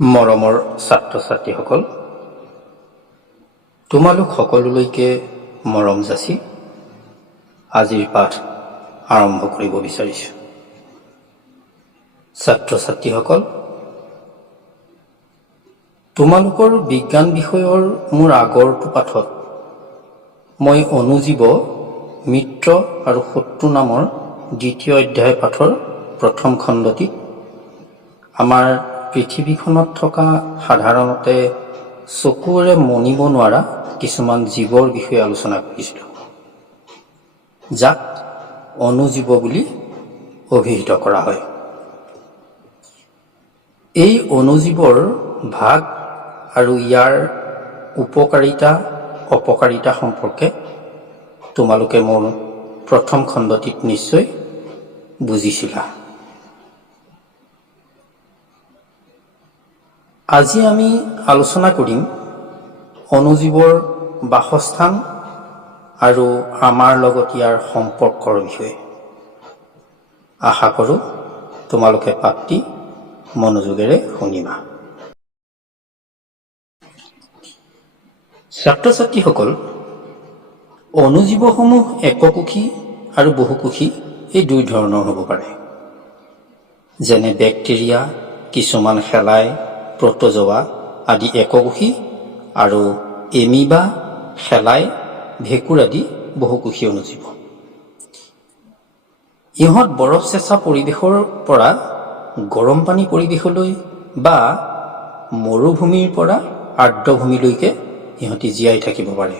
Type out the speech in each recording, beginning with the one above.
মৰমৰ ছাত্ৰ ছাত্ৰীসকল, তোমালোক সকলোলৈকে মৰম যাচি আজিৰ পাঠ আৰম্ভ কৰিব বিচাৰিছোঁ। ছাত্ৰ ছাত্ৰীসকল, তোমালোকৰ বিজ্ঞান বিষয়ৰ মোৰ আগৰটো পাঠত মই অনুজীৱ, মিত্ৰ আৰু শত্ৰু নামৰ দ্বিতীয় অধ্যায় পাঠৰ প্ৰথম খণ্ডটিত আমাৰ পৃথিৱীখনত থকা সাধাৰণতে চকুৰে মনিব নোৱাৰা কিছুমান জীৱৰ বিষয়ে আলোচনা কৰিছিলোঁ, যাক অনুজীৱ বুলি অভিহিত কৰা হয়। এই অনুজীৱৰ ভাগ আৰু ইয়াৰ উপকাৰিতা অপকাৰিতা সম্পৰ্কে তোমালোকে মোৰ প্ৰথম খণ্ডটিত নিশ্চয় বুজিছিলা। আজি আমি আলোচনা কৰিম অনুজীৱৰ বাসস্থান আৰু আমাৰ লগত ইয়াৰ সম্পৰ্কৰ বিষয়ে। আশা কৰোঁ তোমালোকে পাঠটি মনোযোগেৰে শুনিবা। ছাত্ৰ ছাত্ৰীসকল, অনুজীৱসমূহ এককোষী আৰু বহুকোষী এই দুই ধৰণৰ হ'ব পাৰে। যেনে বেক্টেৰিয়া, কিছুমান শেলাই, প্ৰটোজোৱা আদি এককোষী আৰু এমিবা, শেলাই, ভেঁকুৰ আদি বহুকোষী অনুজীৱ। ইহঁত বৰফ চেঁচা পৰিৱেশৰ পৰা গৰম পানী পৰিৱেশলৈ বা মৰুভূমিৰ পৰা আৰ্দ্ৰভূমিলৈকে ইহঁতি জীয়াই থাকিব পাৰে।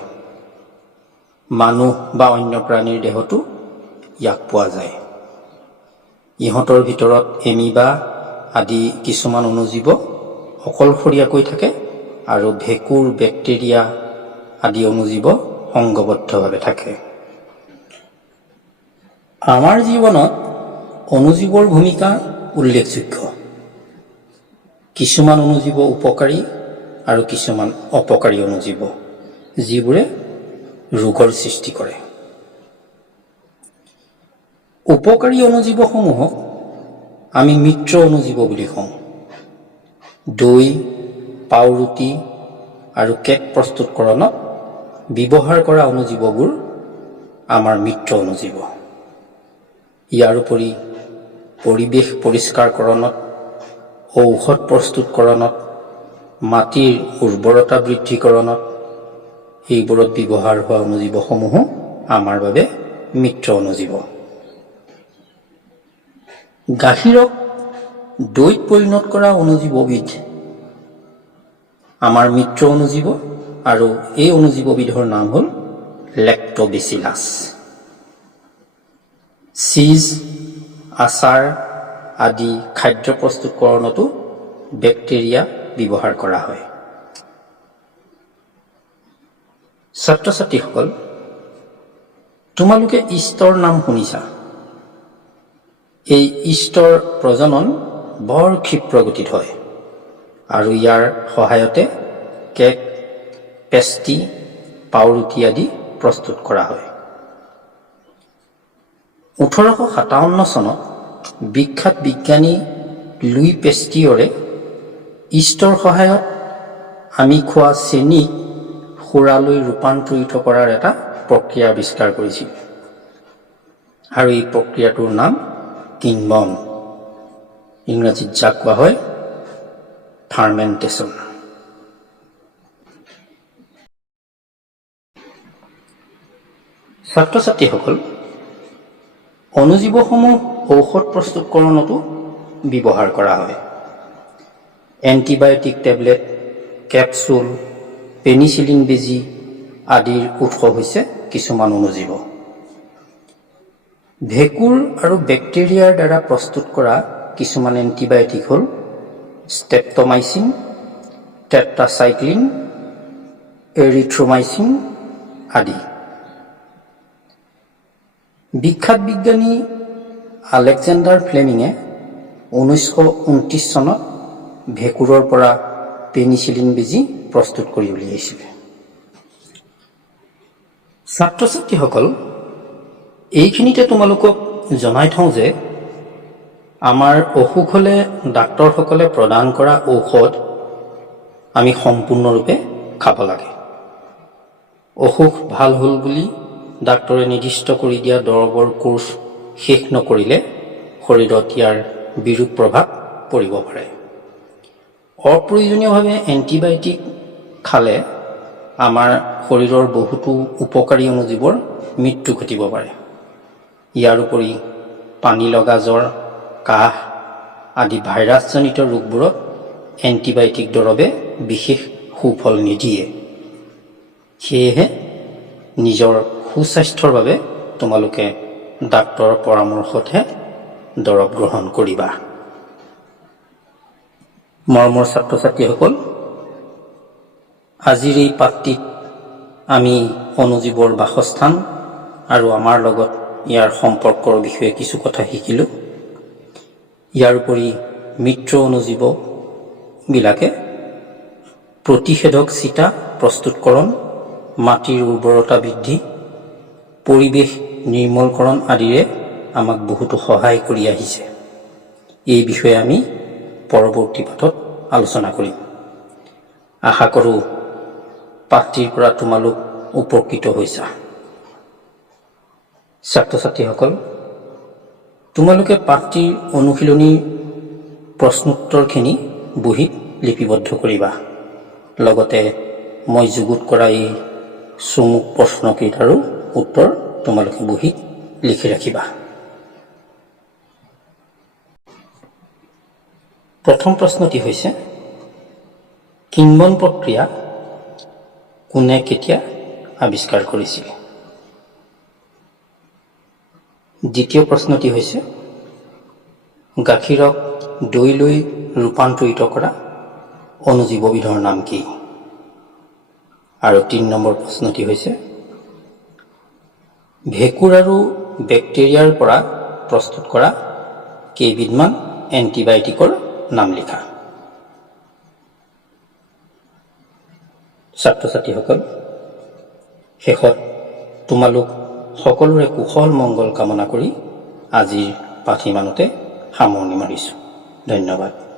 মানুহ বা অন্য প্ৰাণীৰ দেহতো ইয়াক পোৱা যায়। ইহঁতৰ ভিতৰত এমিবা আদি কিছুমান অনুজীৱ অকলশৰীয়াকৈ থাকে আৰু ভেঁকুৰ, বেক্টেৰিয়া আদি অনুজীৱ সংঘবদ্ধভাৱে থাকে। আমাৰ জীৱনত অনুজীৱৰ ভূমিকা উল্লেখযোগ্য। কিছুমান অনুজীৱ উপকাৰী আৰু কিছুমান অপকাৰী অনুজীৱ, যিবোৰে ৰোগৰ সৃষ্টি কৰে। উপকাৰী অনুজীৱসমূহক আমি মিত্ৰ অনুজীৱ বুলি কওঁ। দৈ, পাওৰুটি আৰু কেক প্ৰস্তুতকৰণত ব্যৱহাৰ কৰা অনুজীৱবোৰ আমাৰ মিত্ৰ অনুজীৱ। ইয়াৰ উপৰি পৰিৱেশ পৰিষ্কাৰকৰণত, ঔষধ প্ৰস্তুতকৰণত, মাটিৰ উৰ্বৰতা বৃদ্ধিকৰণত এইবোৰত ব্যৱহাৰ হোৱা অনুজীৱসমূহো আমাৰ বাবে মিত্ৰ অনুজীৱ। গাখীৰক দৈত পৰিণত কৰা অনুজীৱবিধ আমাৰ মিত্ৰ অনুজীৱ আৰু এই অনুজীৱবিধৰ নাম হ'ল লেক্টোবেচিলাছ। চীজ, আচাৰ আদি খাদ্য প্ৰস্তুতকৰণতো বেক্টেৰিয়া ব্যৱহাৰ কৰা হয়। ছাত্ৰ ছাত্ৰীসকল, তোমালোকে ইষ্টৰ নাম শুনিছা। এই ইষ্টৰ প্ৰজনন বৰ ক্ষিপ্ৰ গতিত হয় আৰু ইয়াৰ সহায়তে কেক, পেষ্ট্ৰি, পাওৰুটি আদি প্ৰস্তুত কৰা হয়। 1857 চনত বিখ্যাত বিজ্ঞানী লুই পেষ্টিয়ৰে ইষ্টৰ সহায়ত আমি খোৱা চেনিক সুৰালৈ ৰূপান্তৰিত কৰাৰ এটা প্ৰক্ৰিয়া আৱিষ্কাৰ কৰিছিল আৰু এই প্ৰক্ৰিয়াটোৰ নাম কিণ্বন। ইংৰাজীত যাক কোৱা হয় ফাৰ্মেণ্টেশ্যন। ছাত্ৰ ছাত্ৰীসকল, অনুজীৱসমূহ ঔষধ প্ৰস্তুতকৰণতো ব্যৱহাৰ কৰা হয়। এণ্টিবায়টিক টেবলেট, কেপচুল, পেনিচিলিন বেজী আদিৰ উৎস হৈছে কিছুমান অনুজীৱ। ভেঁকুৰ আৰু বেক্টেৰিয়াৰ দ্বাৰা প্ৰস্তুত কৰা কিছুমান এণ্টিবায়টিক হ'ল ষ্ট্ৰেপ্টমাইচিন, টেট্ৰাচাইক্লিন, এৰিথ্ৰমাইচিন আদি। বিখ্যাত বিজ্ঞানী আলেকজেণ্ডাৰ ফ্লেমিঙে 1929 চনত ভেঁকুৰৰ পৰা পেনিচিলিন বেজী প্ৰস্তুত কৰি উলিয়াইছিলে। ছাত্ৰ ছাত্ৰীসকল, এইখিনিতে তোমালোকক জনাই থওঁ যে আমাৰ অসুখ হ'লে ডাক্তৰসকলে প্ৰদান কৰা ঔষধ আমি সম্পূৰ্ণৰূপে খাব লাগে। অসুখ ভাল হ'ল বুলি ডাক্তৰে নিৰ্দিষ্ট কৰি দিয়া দৰৱৰ কোৰ্চ শেষ নকৰিলে শৰীৰত ইয়াৰ বিৰূপ প্ৰভাৱ পৰিব পাৰে। অপ্ৰয়োজনীয়ভাৱে এণ্টিবায়'টিক খালে আমাৰ শৰীৰৰ বহুতো উপকাৰী অণুজীৱৰ মৃত্যু ঘটিব পাৰে। ইয়াৰ উপৰি পানী লগা জ্বৰ, কাহ আদি ভাইৰাছজনিত ৰোগবোৰত এণ্টিবায়'টিক দৰৱে বিশেষ সুফল নিদিয়ে। সেয়েহে নিজৰ সুস্বাস্থ্যৰ বাবে তোমালোকে ডাক্তৰৰ পৰামৰ্শতহে দৰৱ গ্ৰহণ কৰিবা। মৰমৰ ছাত্ৰ ছাত্ৰীসকল, আজিৰ এই পাঠটিত আমি অণুজীৱৰ বাসস্থান আৰু আমাৰ লগত ইয়াৰ সম্পৰ্কৰ বিষয়ে কিছু কথা শিকিলোঁ। ইয়াৰ উপৰি মিত্ৰ অণুজীৱবিলাকে প্ৰতিষেধক চিটা প্ৰস্তুতকৰণ, মাটিৰ উৰ্বৰতা বৃদ্ধি, পৰিৱেশ নিৰ্মলকৰণ আদিৰে আমাক বহুতো সহায় কৰি আহিছে। এই বিষয়ে আমি পৰৱৰ্তী পাঠত আলোচনা কৰিম। আশা কৰোঁ পাঠটিৰ পৰা তোমালোক উপকৃত হৈছা। ছাত্ৰ ছাত্ৰীসকল, তোমালোকে পাঠটিৰ অনুশীলনীৰ প্ৰশ্নোত্তৰখিনি বহীত লিপিবদ্ধ কৰিবা। লগতে মই যুগুত কৰা এই চমুক প্ৰশ্নকেইটাৰো উত্তৰ তোমালোকে বহীত লিখি ৰাখিবা। প্ৰথম প্ৰশ্নটি হৈছে, কিণ্বন প্ৰক্ৰিয়া কোনে কেতিয়া আৱিষ্কাৰ কৰিছিল? দ্বিতীয় প্ৰশ্নটি হৈছে, গাখীৰক দৈলৈ ৰূপান্তৰিত কৰা অণুজীৱবিধৰ নাম কি? আৰু ৩ নম্বৰ প্ৰশ্নটি হৈছে, ভেঁকুৰ আৰু বেক্টেৰিয়াৰ পৰা প্ৰস্তুত কৰা কেইবিধমান এণ্টিবায়'টিকৰ নাম লিখা। ছাত্ৰ ছাত্ৰীসকল, শেষত তোমালোক সকলোৰে কুশল মংগল কামনা কৰি আজিৰ পাঠ ইমানতে সামৰণি মাৰিছোঁ। ধন্যবাদ।